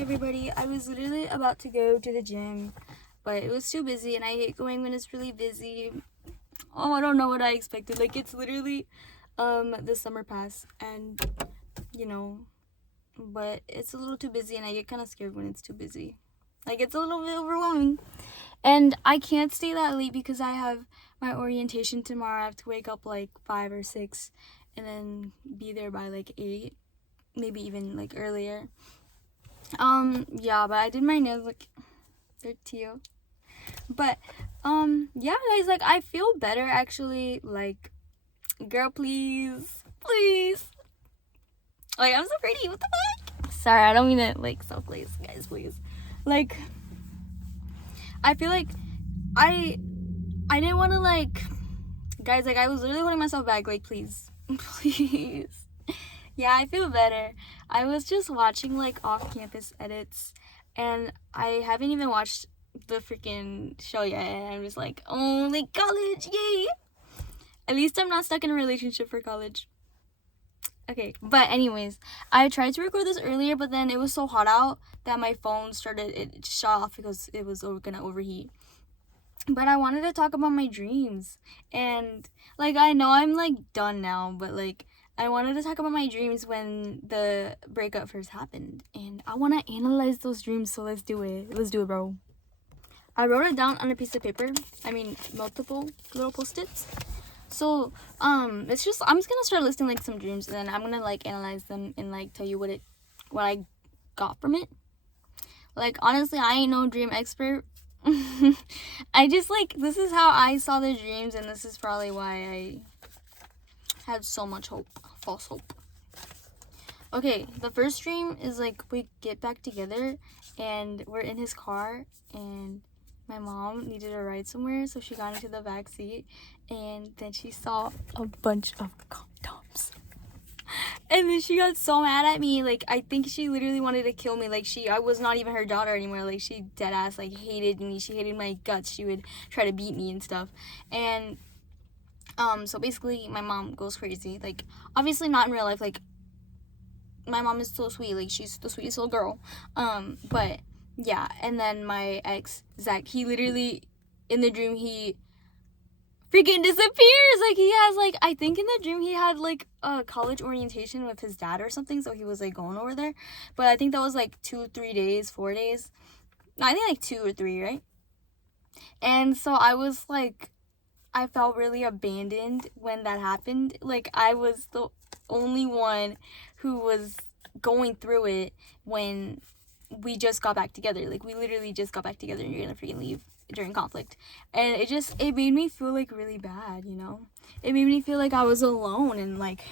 everybody. I was literally about to go to the gym, but it was too busy, and I hate going when it's really busy. Oh, I don't know what I expected. Like, it's literally the summer pass, and but it's a little too busy, and I get kind of scared when it's too busy. Like, it's a little bit overwhelming, and I can't stay that late because I have my orientation tomorrow. I have to wake up like 5 or 6 and then be there by like 8, maybe even like earlier. Yeah, but I did my nails, like, they're teal. But yeah, guys, like, I feel better actually. Like, girl, please, like, I'm so pretty. What the fuck? Sorry, I don't mean to like self-glaze, guys, please. Like, I feel like I didn't want to, like, guys, like, I was literally holding myself back, like, please please. Yeah, I feel better. I was just watching like off-campus edits, and I haven't even watched the freaking show yet, and I'm just like, oh, like, college, yay. At least I'm not stuck in a relationship for college. Okay, but anyways, I tried to record this earlier, but then it was so hot out that my phone it shut off because it was gonna overheat. But I wanted to talk about my dreams, and like, I know I'm like done now, but like, I wanted to talk about my dreams when the breakup first happened, and I want to analyze those dreams, so let's do it, bro. I wrote it down on a piece of paper. I mean, multiple little post-its. So, it's just, I'm just gonna start listing like some dreams, and then I'm gonna like analyze them and like tell you what I got from it. Like, honestly, I ain't no dream expert. I just, like, this is how I saw the dreams, and this is probably why I had so much hope, false hope. Okay, the first dream is like we get back together and we're in his car, and my mom needed a ride somewhere, so she got into the back seat, and then she saw a bunch of condoms. And then she got so mad at me. Like, I think she literally wanted to kill me. Like, I was not even her daughter anymore. Like, she dead ass like hated me. She hated my guts. She would try to beat me and stuff. And so basically my mom goes crazy. Like, obviously not in real life. Like, my mom is so sweet. Like, she's the sweetest little girl. But yeah. And then my ex, Zach, he literally, in the dream, he freaking disappears. Like, he has, like, I think in the dream he had like a college orientation with his dad or something, so he was like going over there. But I think that was like 2-3 days, 4 days. No, I think like 2 or 3, right? And so I was like, I felt really abandoned when that happened. Like, I was the only one who was going through it when we just got back together. Like, we literally just got back together, and you're gonna freaking leave during conflict. And it made me feel like really bad, you know? It made me feel like I was alone, and like,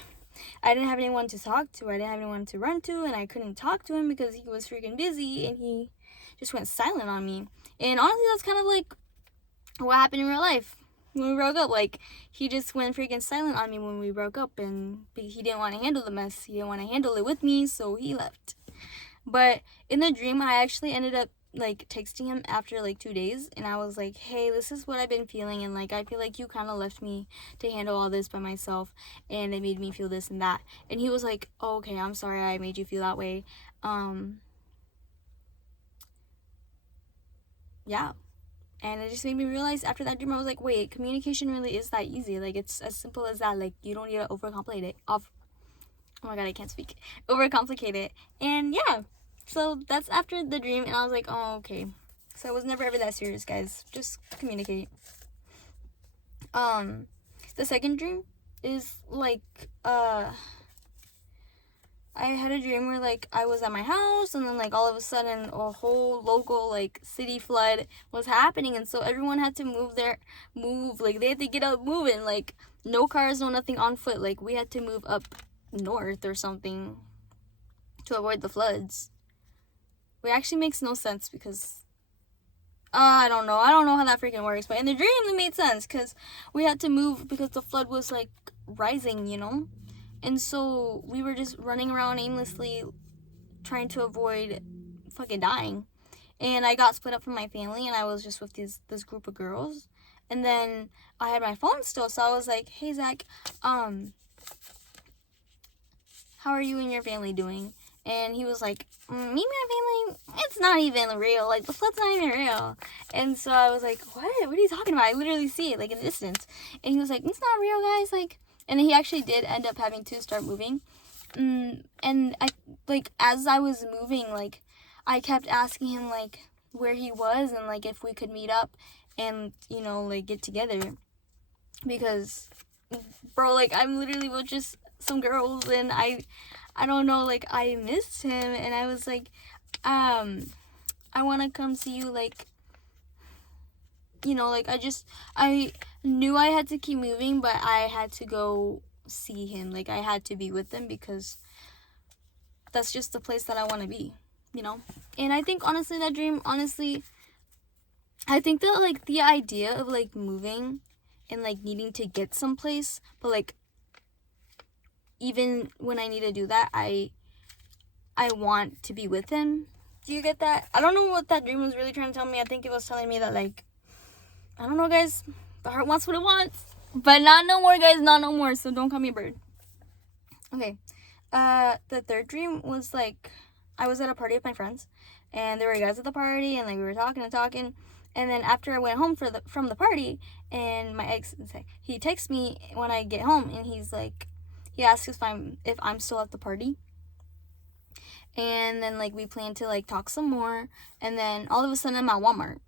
I didn't have anyone to talk to. I didn't have anyone to run to, and I couldn't talk to him because he was freaking busy, and he just went silent on me. And honestly, that's kind of like what happened in real life when we broke up. Like, he just went freaking silent on me when we broke up, and he didn't want to handle the mess. He didn't want to handle it with me, so he left. But in the dream, I actually ended up like texting him after like 2 days, and I was like, hey, this is what I've been feeling, and like, I feel like you kind of left me to handle all this by myself, and it made me feel this and that. And he was like, oh, okay, I'm sorry I made you feel that way. Yeah. And it just made me realize after that dream, I was like, wait, communication really is that easy. Like, it's as simple as that. Like, you don't need to overcomplicate it. Oh my god, I can't speak. Overcomplicate it. And yeah, so that's after the dream, and I was like, oh, okay. So it was never ever that serious, guys. Just communicate. The second dream is like, I had a dream where like I was at my house, and then like all of a sudden a whole local like city flood was happening, and so everyone had to move, like they had to get up moving, like no cars, no nothing, on foot. Like, we had to move up north or something to avoid the floods. Which actually makes no sense because I don't know how that freaking works, but in the dream it made sense because we had to move because the flood was like rising, you know? And so we were just running around aimlessly trying to avoid fucking dying. And I got split up from my family, and I was just with this group of girls. And then I had my phone still, so I was like, hey, Zach, how are you and your family doing? And he was like, me and my family, it's not even real. Like, the flood's not even real. And so I was like, what? What are you talking about? I literally see it, like, in the distance. And he was like, it's not real, guys. Like, and he actually did end up having to start moving. And I, like, as I was moving, like, I kept asking him, like, where he was and, like, if we could meet up and, you know, like, get together. Because, bro, like, I'm literally with just some girls, and I don't know, like, I missed him, and I was like, I want to come see you, like, you know, like, I knew I had to keep moving, but I had to go see him. Like, I had to be with him because that's just the place that I want to be, you know? And I think, honestly, that dream, honestly, I think that, like, the idea of, like, moving and, like, needing to get someplace, but, like, even when I need to do that, I want to be with him. Do you get that? I don't know what that dream was really trying to tell me. I think it was telling me that, like, I don't know, guys. The heart wants what it wants. But not no more, guys. Not no more. So don't call me a bird. Okay. The third dream was, like, I was at a party with my friends. And there were guys at the party. And, like, we were talking and talking. And then after I went home from the party, and my ex, he texts me when I get home. And he's like, he asks if I'm still at the party. And then, like, we plan to, like, talk some more. And then all of a sudden I'm at Walmart.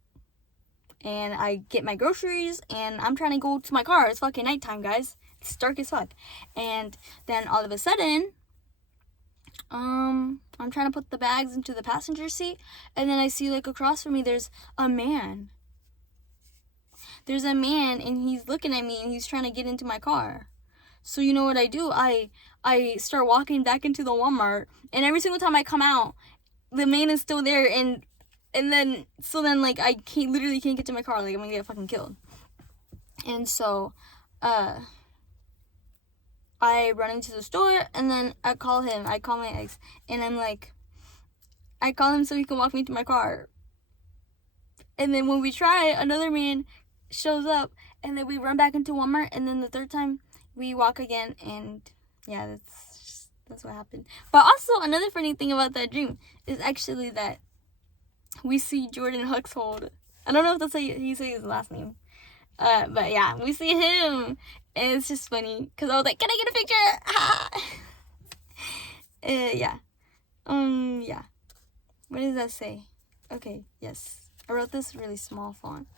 And I get my groceries, and I'm trying to go to my car. It's fucking nighttime, guys. It's dark as fuck. And then all of a sudden, I'm trying to put the bags into the passenger seat, and then I see, like, across from me, there's a man. There's a man, and he's looking at me, and he's trying to get into my car. So you know what I do? I start walking back into the Walmart, and every single time I come out, the man is still there, and then like, I literally can't get to my car. Like, I'm gonna get fucking killed. And so, I run into the store, and then I call him. I call my ex, and I'm like, I call him so he can walk me to my car. And then when we try, another man shows up, and then we run back into Walmart, and then the third time, we walk again, and yeah, that's what happened. But also, another funny thing about that dream is actually that we see Jordan Huxhold. I don't know if that's how you say his last name. But yeah, we see him. And it's just funny. Because I was like, can I get a picture? Yeah. Yeah. What does that say? Okay, yes. I wrote this really small font.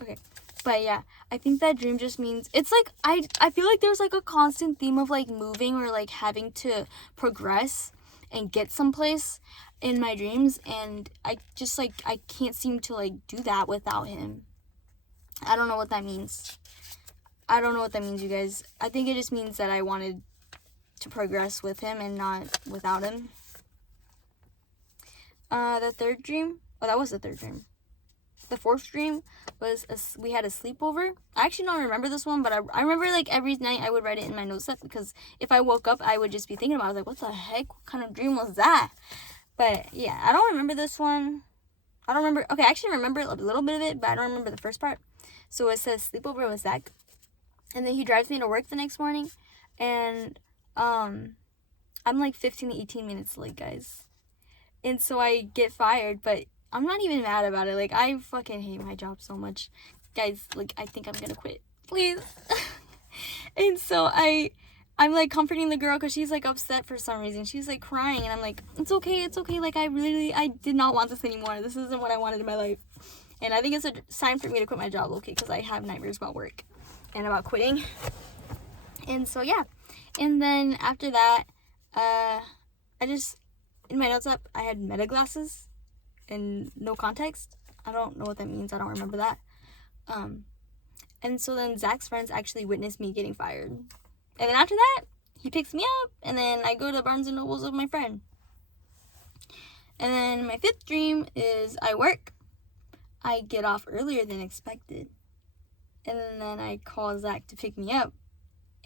Okay. But yeah, I think that dream just means, it's like, I feel like there's, like, a constant theme of, like, moving or, like, having to progress and get someplace in my dreams, and I just, like, I can't seem to, like, do that without him. I don't know what that means. I don't know what that means, you guys. I think it just means that I wanted to progress with him and not without him. The third dream, that was the third dream. The fourth dream was we had a sleepover. I actually don't remember this one, but I remember, like, every night I would write it in my notes app, because if I woke up, I would just be thinking about it. I was like, what the heck? What kind of dream was that? But yeah, I don't remember this one. I don't remember. Okay, I actually remember a little bit of it, but I don't remember the first part. So it says sleepover with Zach. And then he drives me to work the next morning. And I'm like 15 to 18 minutes late, guys. And so I get fired, but I'm not even mad about it. Like, I fucking hate my job so much. Guys, like, I think I'm gonna quit. Please. And so I'm, like, comforting the girl because she's, like, upset for some reason. She's, like, crying. And I'm like, it's okay. Like, I did not want this anymore. This isn't what I wanted in my life. And I think it's a time for me to quit my job, okay? Because I have nightmares about work and about quitting. And so, yeah. And then after that, in my notes app, I had meta glasses and no context. I don't know what that means. I don't remember that. And so then Zach's friends actually witnessed me getting fired. And then after that, he picks me up, and then I go to Barnes & Nobles with my friend. And then my fifth dream is I work. I get off earlier than expected. And then I call Zach to pick me up.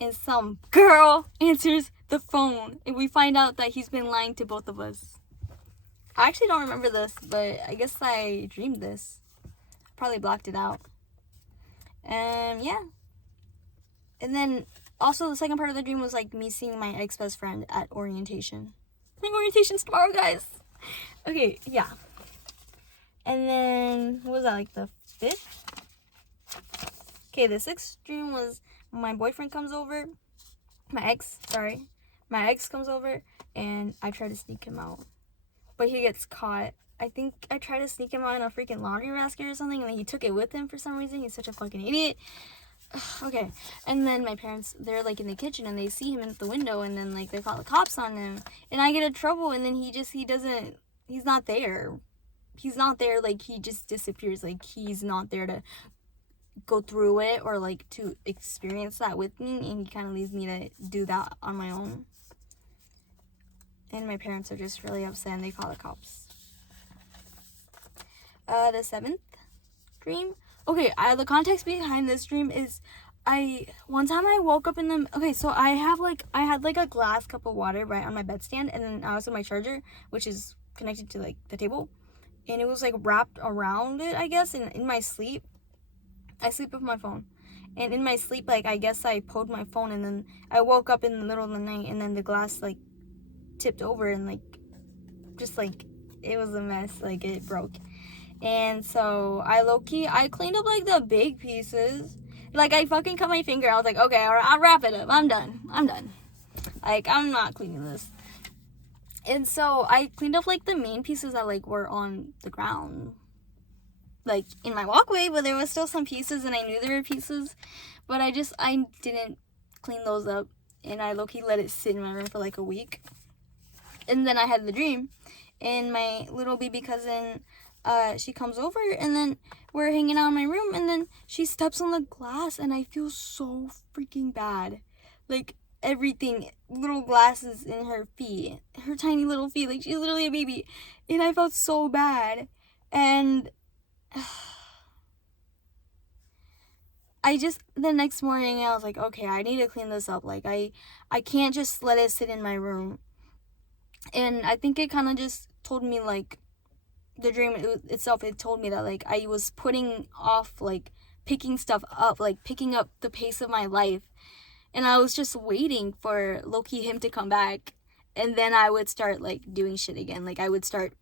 And some girl answers the phone. And we find out that he's been lying to both of us. I actually don't remember this, but I guess I dreamed this. Probably blocked it out. Yeah. And then also the second part of the dream was, like, me seeing my ex-best friend at orientation. My orientation's tomorrow, guys. Okay, yeah. And then, what was that, like the 5th? Okay, the 6th dream was my boyfriend comes over. My ex comes over, and I try to sneak him out. But he gets caught. I think I tried to sneak him out in a freaking laundry basket or something, and then he took it with him for some reason. He's such a fucking idiot. Okay, and then my parents, they're like in the kitchen, and they see him at the window, and then like they call the cops on him, and I get in trouble, and then he's not there. He's not there, like he just disappears. Like he's not there to go through it or like to experience that with me, and he kind of leaves me to do that on my own. And my parents are just really upset, and they call the cops. The 7th dream. Okay, the context behind this dream is one time I woke up in the, okay, so I had like a glass cup of water right on my bedstand, and then I also my charger, which is connected to like the table, and it was like wrapped around it, I guess, and in my sleep, I sleep with my phone, and in my sleep, like, I guess I pulled my phone, and then I woke up in the middle of the night, and then the glass, like, tipped over, and, like, just, like, it was a mess, like, it broke. And so I cleaned up like the big pieces. Like I fucking cut my finger. I was like, okay, all right, I'll wrap it up. I'm done. Like I'm not cleaning this. And so I cleaned up like the main pieces that like were on the ground, like in my walkway, but there was still some pieces, and I knew there were pieces, but I didn't clean those up, and I low-key let it sit in my room for like a week. And then I had the dream, and my little baby cousin, she comes over, and then we're hanging out in my room, and then she steps on the glass, and I feel so freaking bad. Like, everything, little glasses in her feet, her tiny little feet, like, she's literally a baby, and I felt so bad, and the next morning, I was like, okay, I need to clean this up, like, I can't just let it sit in my room. And I think it kind of just told me, like, the dream itself, it told me that, like, I was putting off, like, picking stuff up, like, picking up the pace of my life, and I was just waiting for low-key him to come back, and then I would start, like, doing shit again, like, I would start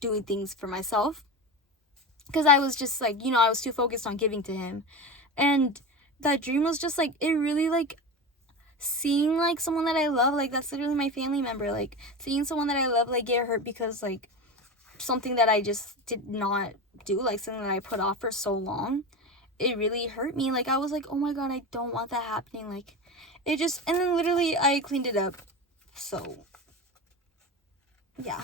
doing things for myself, because I was just, like, I was too focused on giving to him, and that dream was just, like, it really, like, seeing, like, someone that I love, like, that's literally my family member, like, seeing someone that I love, like, get hurt because, like, something that I just did not do, like, something that I put off for so long, it really hurt me. Like, I was like, oh my god, I don't want that happening, like, it just, and then literally, I cleaned it up, so, yeah.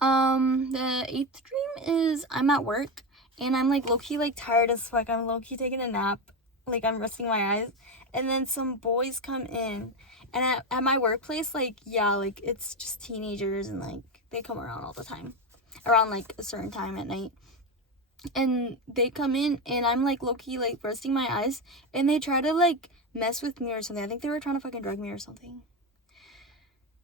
The 8th dream is, I'm at work, and I'm, like, low-key, like, tired as fuck, I'm low-key taking a nap, like, I'm resting my eyes, and then some boys come in, and at my workplace, like, yeah, like, it's just teenagers, and, like, they come around all the time, around, like, a certain time at night, and they come in, and I'm, like, low-key, like, resting my eyes, and they try to, like, mess with me or something. I think they were trying to fucking drug me or something,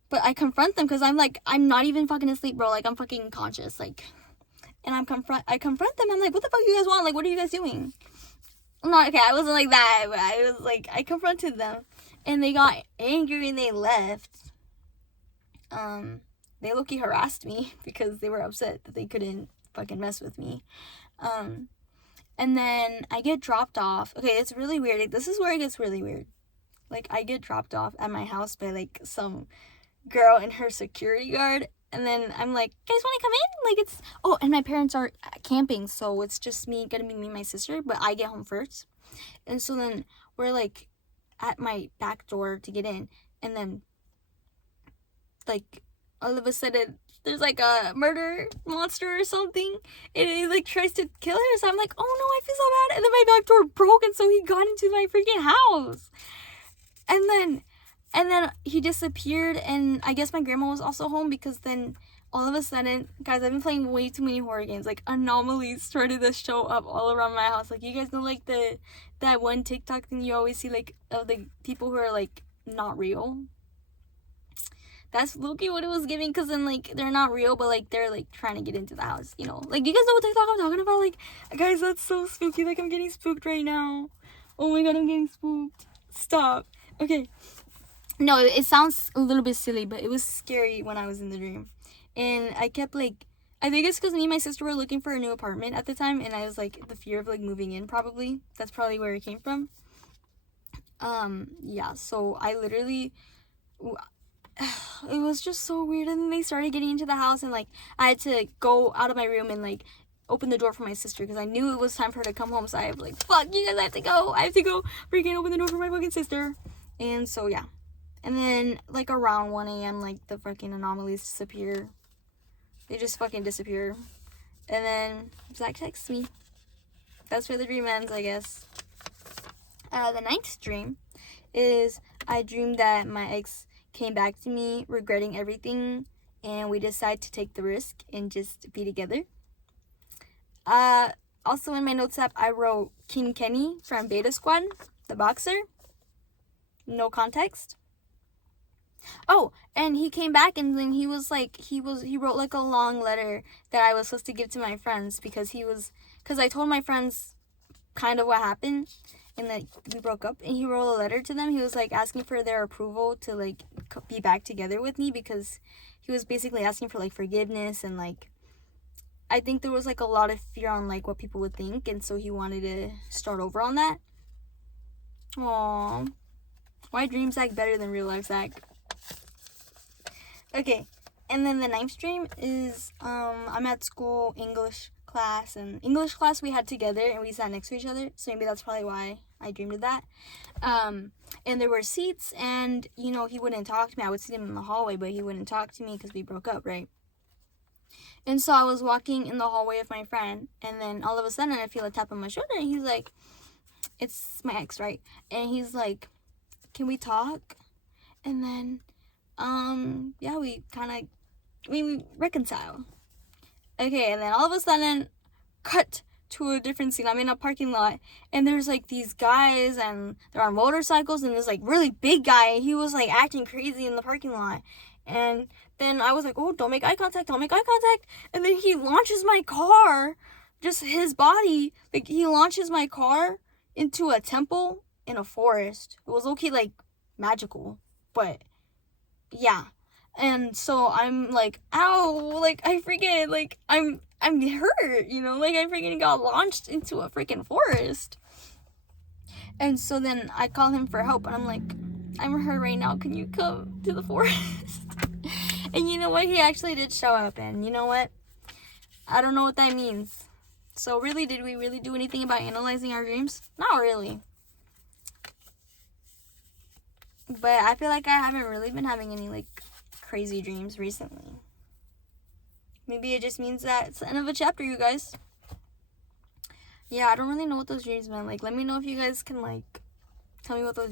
but I confront them, because I'm, like, I'm not even fucking asleep, bro, like, I'm fucking conscious, like, and I confront them, I'm like, what the fuck do you guys want, like, what are you guys doing? Not, okay, I wasn't like that, but I was, like, I confronted them, and they got angry, and they left. They low-key harassed me because they were upset that they couldn't fucking mess with me. And then I get dropped off. Okay, it's really weird. Like, this is where it gets really weird. Like, I get dropped off at my house by, like, some girl and her security guard. And then I'm like, guys want to come in? Like, it's, oh, and my parents are camping, so it's just gonna be me and my sister, but I get home first. And so then we're, like, at my back door to get in, and then, like, all of a sudden, there's, like, a murder monster or something, and he, like, tries to kill her, so I'm like, oh, no, I feel so bad, and then my back door broke, and so he got into my freaking house, and then he disappeared, and I guess my grandma was also home, because then, all of a sudden, guys, I've been playing way too many horror games, like, anomalies started to show up all around my house, like, you guys know, like, that one TikTok thing you always see, like, of the people who are, like, not real? That's low-key what it was giving, because then, like, they're not real, but, like, they're, like, trying to get into the house, you know? Like, you guys know what TikTok I'm talking about? Like, guys, that's so spooky. Like, I'm getting spooked right now. Oh my god, I'm getting spooked. Stop. Okay. No, it sounds a little bit silly, but it was scary when I was in the dream. And I kept like, I think it's because me and my sister were looking for a new apartment at the time, and I was like, the fear of like moving in, probably. That's probably where it came from. Yeah, so I literally, it was just so weird. And then they started getting into the house, and like, I had to go out of my room and like, open the door for my sister because I knew it was time for her to come home. So I was like, fuck, you guys, I have to go. I have to go freaking open the door for my fucking sister. And so, yeah. And then, like, around 1 a.m., like, the fucking anomalies disappear. They just fucking disappear. And then Zach texts me. That's where the dream ends, I guess. The 9th dream is I dreamed that my ex came back to me regretting everything, and we decided to take the risk and just be together. Also in my notes app, I wrote King Kenny from Beta Squad, the boxer. No context. Oh, and he came back, and then he was like, he wrote like a long letter that I was supposed to give to my friends because I told my friends kind of what happened and that we broke up, and he wrote a letter to them. He was like asking for their approval to like be back together with me because he was basically asking for like forgiveness, and like I think there was like a lot of fear on like what people would think, and so he wanted to start over on that. Aww. Why dream Zach better than real life Zach? Okay, and then the 9th dream is I'm at school, English class, and English class we had together and we sat next to each other, so maybe that's probably why I dreamed of that. And there were seats, and you know, he wouldn't talk to me. I would see him in the hallway, but he wouldn't talk to me because we broke up, right? And so I was walking in the hallway with my friend, and then all of a sudden I feel a tap on my shoulder, and he's like, it's my ex, right? And he's like, can we talk? And then yeah, we reconcile. Okay, and then all of a sudden, cut to a different scene. I'm in a parking lot, and there's like these guys, and they're on motorcycles, and this like really big guy, he was like acting crazy in the parking lot. And then I was like, oh, don't make eye contact. And then he launches my car, just his body, like he launches my car into a temple in a forest. It was okay, like magical, but yeah. And so I'm like, ow, like I freaking, like I'm hurt, you know, like I freaking got launched into a freaking forest. And so then I call him for help, and I'm like, I'm hurt right now, can you come to the forest? And you know what, he actually did show up, and you know what, I don't know what that means. So really, did we really do anything about analyzing our dreams? Not really. But I feel like I haven't really been having any like crazy dreams recently. Maybe it just means that it's the end of a chapter, you guys. Yeah, I don't really know what those dreams meant. Like, let me know if you guys can like tell me what those